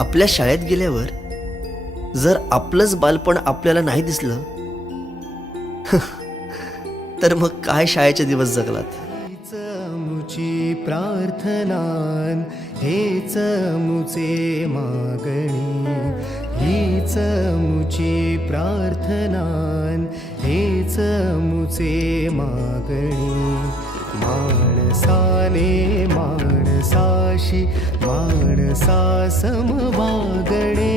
आपल्या शाळेत गेल्यावर जर आपलंच बालपण आपल्याला नाही दिसलं तर मग काय शाळेचे दिवस जगलात. हीच मुची प्रार्थनान, हेच मुचे मागणी. हीच मुची प्रार्थनान, हेच मुचे मागणी. माणसाने माणसाशी माणसा समवागणे.